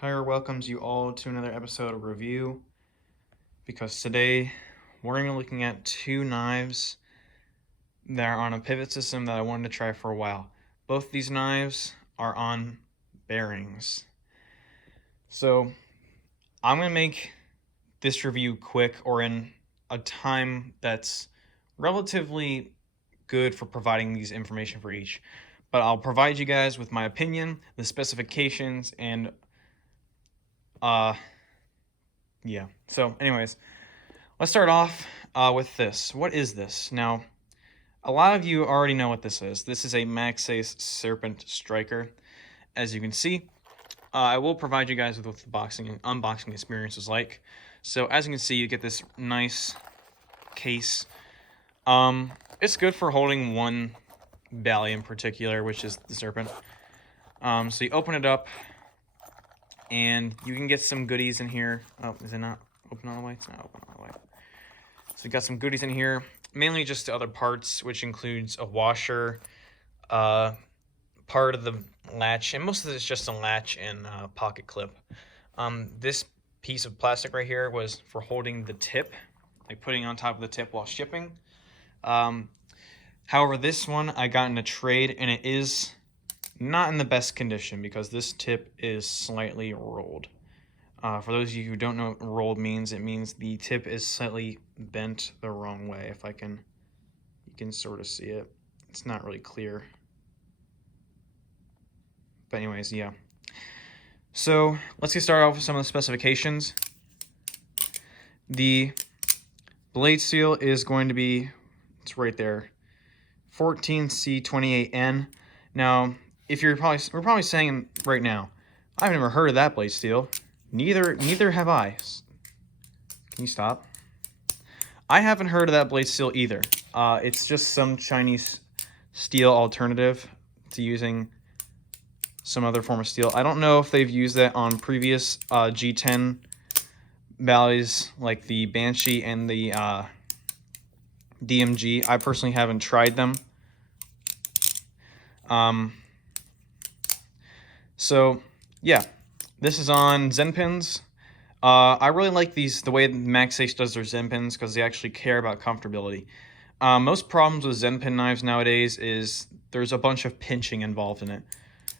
Tyler welcomes you all to another episode of Review, because today we're going to be looking at two knives that are on a pivot system that I wanted to try for a while. Both these knives are on bearings. So I'm going to make this review quick or in a time that's relatively good for providing these information for each. But I'll provide you guys with my opinion, the specifications, and yeah. So anyways, let's start off with this. What is this? Now, a lot of you already know what this is. This is a Maxace Serpent striker. As you can see, I will provide you guys with what the unboxing experience is like. So as you can see, you get this nice case. It's good for holding one belly in particular, which is the Serpent. So you open it up, and you can get some goodies in here. Oh, is it not open all the way? It's not open all the way. So you got some goodies in here, mainly just the other parts, which includes a washer, part of the latch, and most of this is just a latch and pocket clip. This piece of plastic right here was for holding the tip, like putting on top of the tip while shipping. However, this one I got in a trade, and it is not in the best condition because this tip is slightly rolled. For those of you who don't know what rolled means, it means the tip is slightly bent the wrong way. If you can sort of see it. It's not really clear. But anyways, yeah. So let's get started off with some of the specifications. The blade steel is going to be, it's right there, 14C28N. Now, we're probably saying right now, I've never heard of that blade steel. Neither have I. Can you stop? I haven't heard of that blade steel either. It's just some Chinese steel alternative to using some other form of steel. I don't know if they've used that on previous G10 valleys like the Banshee and the DMG. I personally haven't tried them. So yeah, this is on Zen pins. I really like the way Maxace does their Zen pins because they actually care about comfortability. Most problems with Zen pin knives nowadays is there's a bunch of pinching involved in it.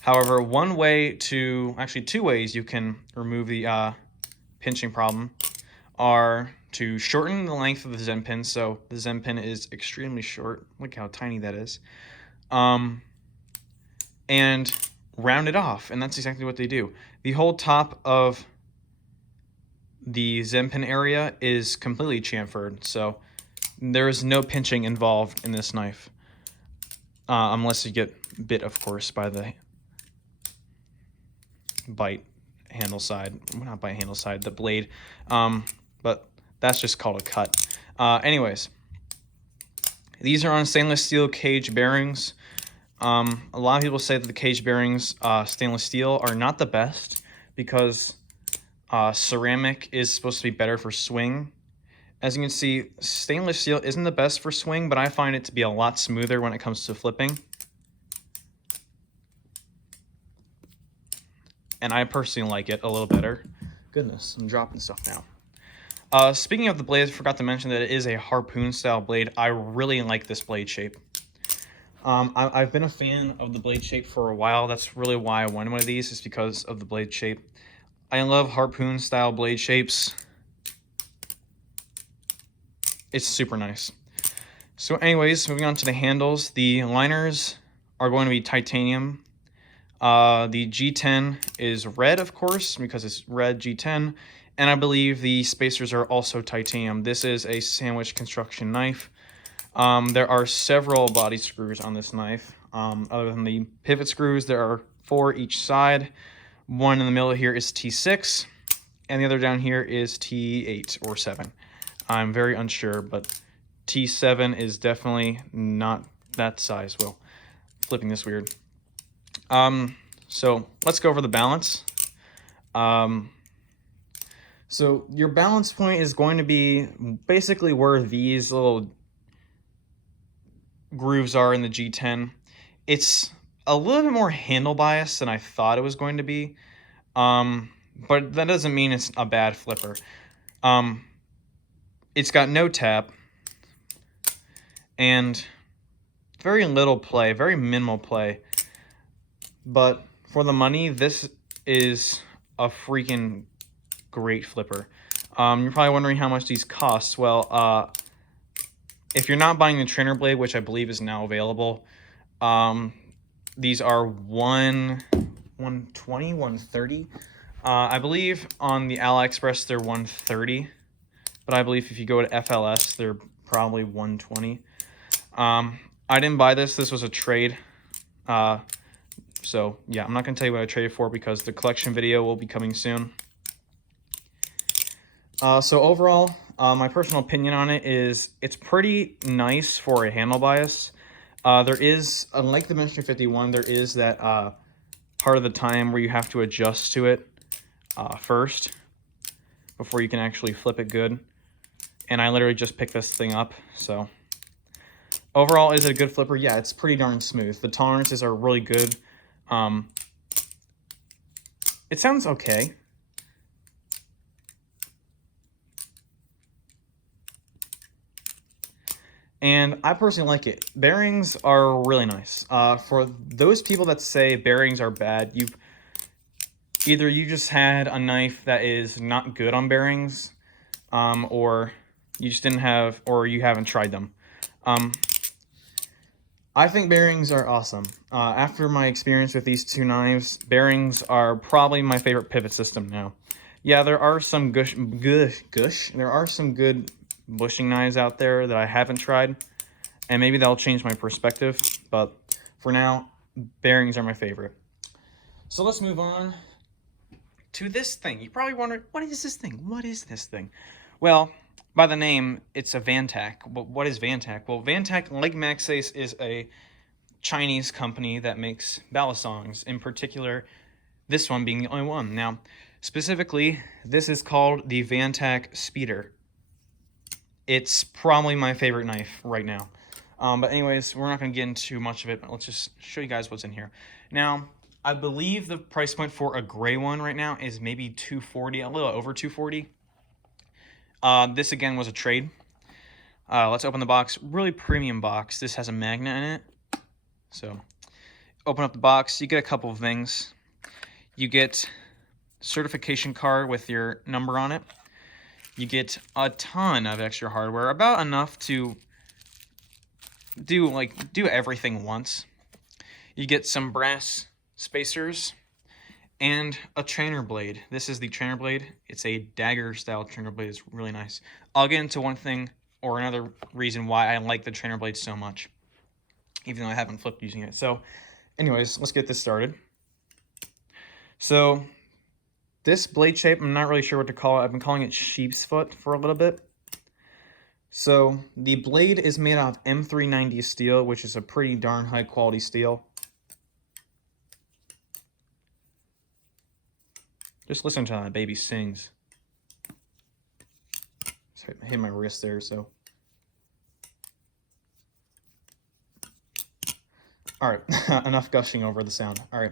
However, actually two ways you can remove the pinching problem are to shorten the length of the Zen pin. So the Zen pin is extremely short. Look how tiny that is. And round it off, and that's exactly what they do. The whole top of the Zen pin area is completely chamfered, so there is no pinching involved in this knife, unless you get bit, of course, by the bite handle side. Well, not bite handle side, the blade. But that's just called a cut. Anyways, these are on stainless steel cage bearings. A lot of people say that the cage bearings, stainless steel, are not the best because ceramic is supposed to be better for swing. As you can see, stainless steel isn't the best for swing, but I find it to be a lot smoother when it comes to flipping. And I personally like it a little better. Goodness, I'm dropping stuff now. Speaking of the blade, I forgot to mention that it is a harpoon style blade. I really like this blade shape. I've been a fan of the blade shape for a while. That's really why I wanted one of these, is because of the blade shape. I love harpoon style blade shapes. It's super nice. So anyways, moving on to the handles. The liners are going to be titanium. The G10 is red, of course, because it's red G10. And I believe the spacers are also titanium. This is a sandwich construction knife. There are several body screws on this knife. Other than the pivot screws, there are 4 each side. One in the middle here is T6, and the other down here is T8 or 7. I'm very unsure, but T7 is definitely not that size. Well, flipping this weird. So let's go over the balance. So your balance point is going to be basically where these little grooves are in the G10. It's a little bit more handle bias than I thought it was going to be. but that doesn't mean it's a bad flipper. It's got no tap and very little play, very minimal play. But for the money, this is a freaking great flipper. You're probably wondering how much these cost. Well, if you're not buying the trainer blade, which I believe is now available, these are 120, 130. I believe on the AliExpress they're 130, but I believe if you go to FLS they're probably 120. I didn't buy this. This was a trade. So yeah, I'm not gonna tell you what I traded for because the collection video will be coming soon. So overall, my personal opinion on it is it's pretty nice for a handle bias. There is, unlike the Dimension 51, there is that part of the time where you have to adjust to it first before you can actually flip it good. And I literally just picked this thing up. So overall, is it a good flipper? Yeah, it's pretty darn smooth. The tolerances are really good. It sounds okay. And I personally like it. Bearings are really nice. For those people that say bearings are bad, either you just had a knife that is not good on bearings, or you just didn't have, or you haven't tried them. I think bearings are awesome. After my experience with these two knives, bearings are probably my favorite pivot system now. Yeah, there are some there are some good bushing knives out there that I haven't tried, and maybe that'll change my perspective, but for now, bearings are my favorite. So let's move on to this thing. You probably wonder, what is this thing? What is this thing? Well, by the name, it's a Vantac. But what is Vantac? Well, Vantac, like Maxace, is a Chinese company that makes balisongs. In particular, this one being the only one. Now, specifically, this is called the Vantac Speeder. It's probably my favorite knife right now. But anyways, we're not going to get into much of it, but let's just show you guys what's in here. Now, I believe the price point for a gray one right now is maybe $240, a little over $240. This again was a trade. Let's open the box. Really premium box. This has a magnet in it. So, open up the box. You get a couple of things. You get certification card with your number on it. You get a ton of extra hardware, about enough to do everything once. You get some brass spacers and a trainer blade. This is the trainer blade. It's a dagger style trainer blade. It's really nice. I'll get into one thing or another reason why I like the trainer blade so much, even though I haven't flipped using it. So anyways, let's get this started. So this blade shape, I'm not really sure what to call it. I've been calling it sheep's foot for a little bit. So the blade is made out of M390 steel, which is a pretty darn high quality steel. Just listen to that baby sings. Sorry, I hit my wrist there, so. All right, enough gushing over the sound. All right.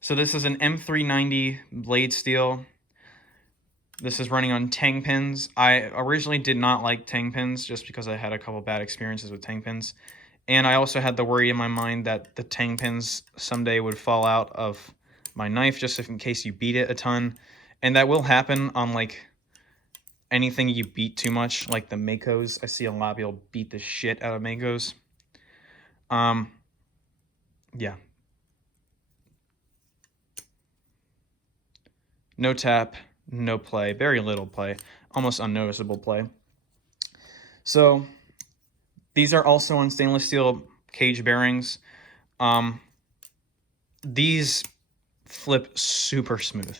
So this is an M390 blade steel. This is running on tang pins. I originally did not like tang pins just because I had a couple bad experiences with tang pins. And I also had the worry in my mind that the tang pins someday would fall out of my knife just in case you beat it a ton. And that will happen on like anything you beat too much, like the Makos. I see a lot of people beat the shit out of Makos. Yeah. No tap, no play, very little play, almost unnoticeable play. So these are also on stainless steel cage bearings. These flip super smooth.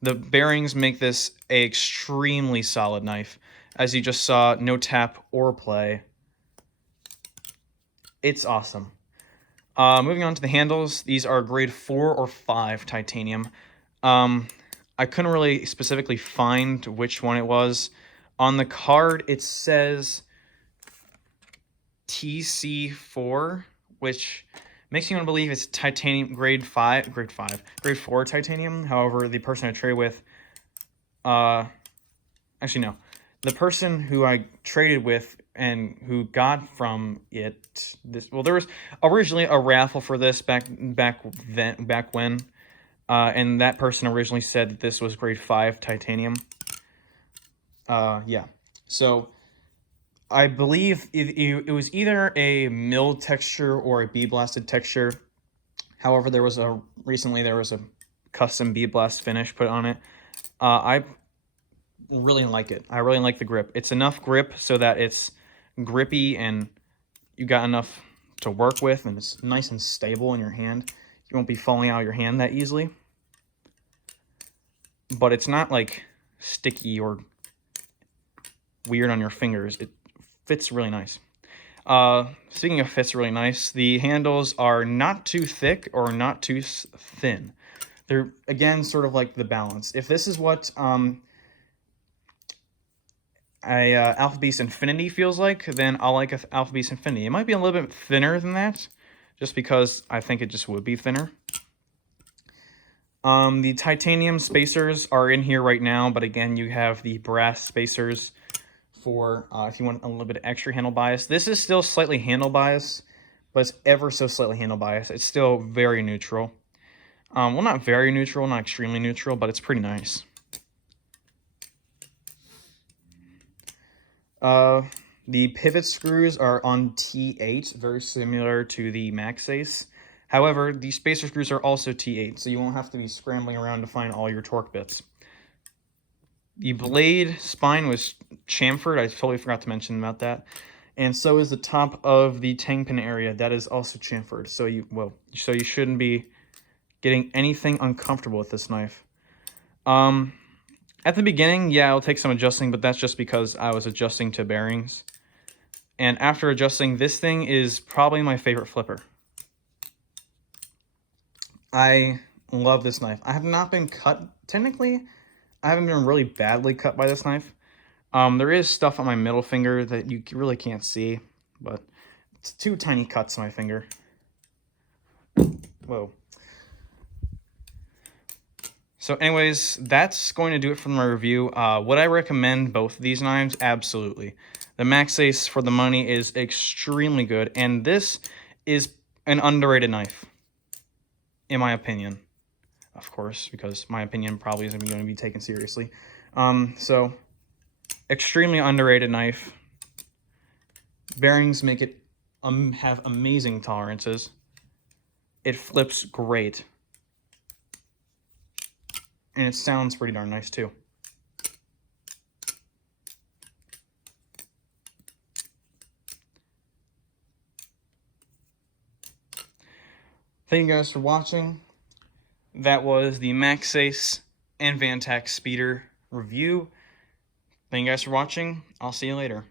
The bearings make this an extremely solid knife. As you just saw, no tap or play. It's awesome. Moving on to the handles, these are grade 4 or 5 titanium. I couldn't really specifically find which one it was. On the card, it says TC4, which Makes me want to believe it's titanium grade 4 titanium. However, the person I trade with, actually no, the person who I traded with and who got from it there was originally a raffle for this back when, and that person originally said that this was grade 5 titanium. Yeah, so I believe it was either a milled texture or a bee blasted texture. However, recently there was a custom bee blast finish put on it. I really like it. I really like the grip. It's enough grip so that it's grippy and you got enough to work with, and it's nice and stable in your hand. You won't be falling out of your hand that easily. But it's not like sticky or weird on your fingers. It fits really nice. Speaking of fits really nice, the handles are not too thick or not too thin. They're, again, sort of like the balance. If this is what Alpha Beast Infinity feels like, then I'll like Alpha Beast Infinity. It might be a little bit thinner than that, just because I think it just would be thinner. The titanium spacers are in here right now, but again, you have the brass spacers for if you want a little bit of extra handle bias. This is still slightly handle bias, but it's ever so slightly handle bias. It's still very neutral. Well, not very neutral, not extremely neutral, but it's pretty nice. The pivot screws are on T8, very similar to the Maxace. However, the spacer screws are also T8, so you won't have to be scrambling around to find all your torque bits. The blade spine was chamfered. I totally forgot to mention about that. And so is the top of the tang pin area. That is also chamfered. So you shouldn't be getting anything uncomfortable with this knife. At the beginning, yeah, it'll take some adjusting, but that's just because I was adjusting to bearings. And after adjusting, this thing is probably my favorite flipper. I love this knife. I have not been cut, technically, I haven't been really badly cut by this knife. There is stuff on my middle finger that you really can't see, but it's 2 tiny cuts on my finger. Whoa. So anyways, that's going to do it for my review. Would I recommend both of these knives? Absolutely. The Maxace for the money is extremely good, and this is an underrated knife, in my opinion. Of course, because my opinion probably isn't going to be taken seriously. So, extremely underrated knife. Bearings make it have amazing tolerances. It flips great. And it sounds pretty darn nice too. Thank you guys for watching. That was the Maxace and Vantac speeder review. Thank you guys for watching. I'll see you later.